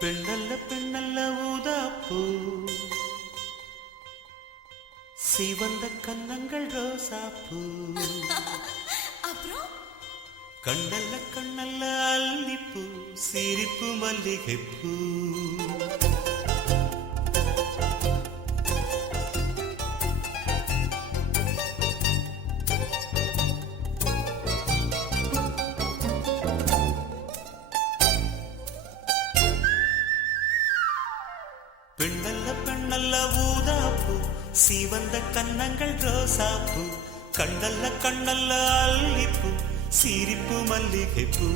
பெண்ணல்ல பெண்ணல்ல ஊதாப்பூ, சிவந்த கன்னங்கள் ரோசாப்பூ. அப்புறம் கண்ணல்ல கண்ணல்ல அல்லிப்பூ, சிரிப்பு மல்லிகைப்பூ. பெண்ணல்ல பெண்ணல்ல ஊதாப்பூ, சிவந்த கன்னங்கள் ரோசாப்பூ. கண்ணல்ல கண்ணல்ல அல்லிப்பூ, சிரிப்பு மல்லிகைப்பூ.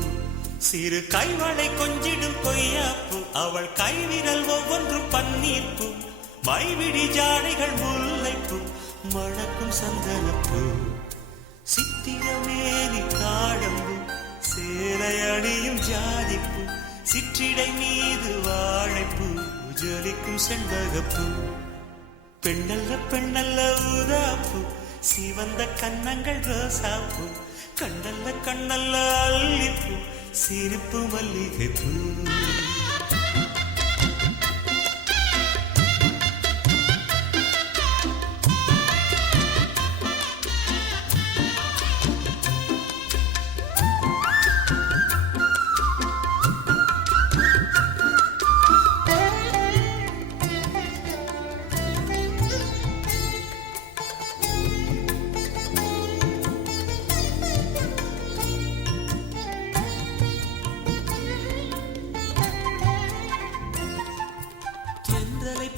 சிறு கைவளை கொஞ்சிடும் கொய்யாப்பூ, அவள் கைவிரல் ஒவ்வொன்றும் பன்னீர்ப்பூ. மைவிடி ஜாடைகள் முல்லைப்பூ, மணக்கும் சந்தனப்பூ. சித்திரமேனி தாழம்பூ, சேலை அணியும் ஜாதிப்பூ. சிற்றிடை மீது வாழைப்பூ, ஜொலிக்கும் செண்பகப்பூ. பெண்ணல்ல பெண்ணல்ல ஊதாப்பூ, சிவந்த கன்னங்கள் ரோசாப்பூ. கண்ணல்ல கண்ணல்ல அல்லிப்பூ, சிரிப்பு மல்லிகைப்பூ.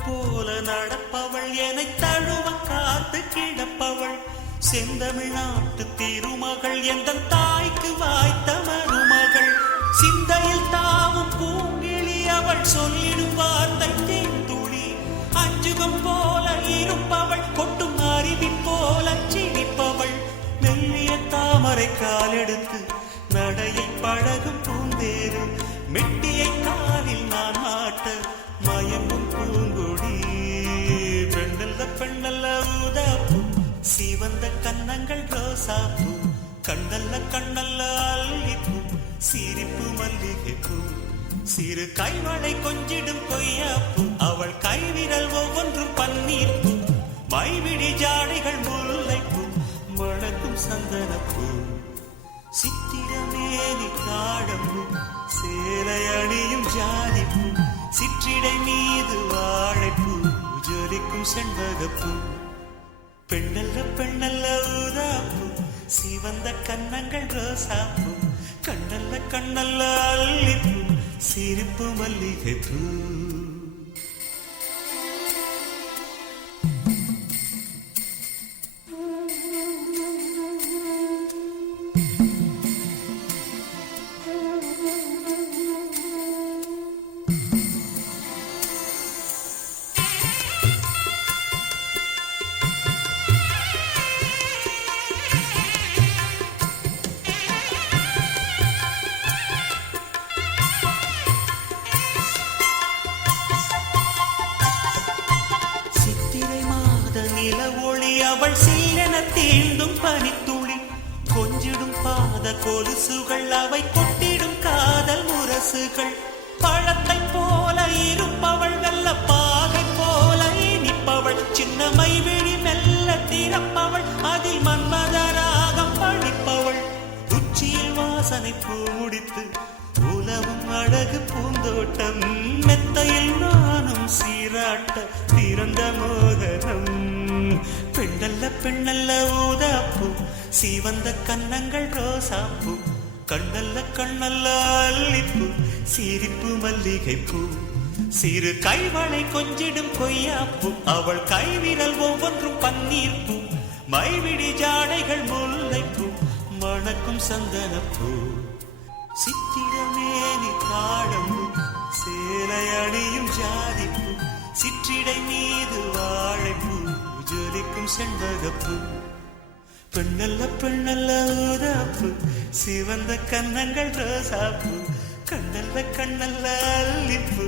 போல நடப்பவள், என்னை தழுவ காத்து கிடப்பவள். செந்தமிழ்நாட்டு திருமகள், எந்த தாய்க்கு வாய்த்த மருமகள். சிந்தையில் தாவும் பூங்கிழி, அவள் சொல்லிடும் வார்த்தை தேந்துளி. அஞ்சுகம் போல இருப்பவள், கொட்டும் அருவி போல சிரிப்பவள். மெல்லிய தாமரை காலெடுத்து நடையை பழகும் பூந்தேரு. மெட்டியை காலில் நான் மாட்ட மயங்கும் பூங்கொடி. பெண்ணல்ல பெண்ணல்ல ஊதாப்பூ, சிவந்த கன்னங்கள் ரோசாப்பூ. கண்ணல்ல கண்ணல்ல அல்லிப்பூ, சிரிப்பு மல்லிகைப்பூ. சிறு கைவளை கொஞ்சிடும் கொய்யாப்பூ, அவள் கைவிரல் ஒவ்வொன்றும் பன்னீர்ப்பூ. மைவிடி ஜாடைகள் முல்லைப்பூ, மணக்கும் சந்தனப்பூ. சித்திரமேனி தாழம்பூ, சேலை அணியும் ஜாதிப்பூ. சிற்றிடை மீது வாழைப்பூ, ஜொலிக்கும் செண்பகப்பூ. பெண்ணல்ல பெண்ணல்ல ஊதாப்பூ, சிவந்த கன்னங்கள் ரோசாப்பூ. கண்ணல்ல கண்ணல்ல அல்லிப்பூ, சிரிப்பு மல்லிகைப்பூ. நில ஒளி, அவள் சீரென தீண்டும் பனித்துளி. கொஞ்சிடும் பாத கொலுசுகள், அவை கொட்டிடும் காதல் முரசுகள். பழத்தை போல இருப்பவள், வெள்ள பாகை போல இனிப்பவள். சின்னமை விழி மெல்ல திறப்பவள், அதில் மன்மதராகம் படிப்பவள். உச்சியில் வாசனை பூ முடித்து உலவும் அழகு பூந்தோட்டம். மெத்தையில் நானும் சீராட்ட திறந்த மோகனம். பெண்ணல்ல பெண்ணல்ல ஊதாப்பூ, சிவந்த கன்னங்கள் ரோசாப்பூ. கண்ணல்ல கண்ணல்ல அல்லிப்பூ, சிரிப்பு மல்லிகைப்பூ. சிறு கைவளை கொஞ்சிடும் கொய்யாப்பூ, அவள் கைவிரல் ஒவ்வொன்றும் பன்னீர்ப்பூ. மைவிடி ஜாடைகள் முல்லைப்பூ, மணக்கும் சந்தனப்பூ. சித்திரமேனி தாழம்பூ, சேலை அணியும் ஜாதிப்பூ. சிற்றிடை மீது வாழைப்பூ, ஜொலிக்கும் செண்பகப்பூ. பெண்ணல்ல பெண்ணல்ல ஊதாப்பூ, சிவந்த கன்னங்கள் ரோசாப்பூ. கண்ணல்ல கண்ணல்ல அல்லிப்பூ,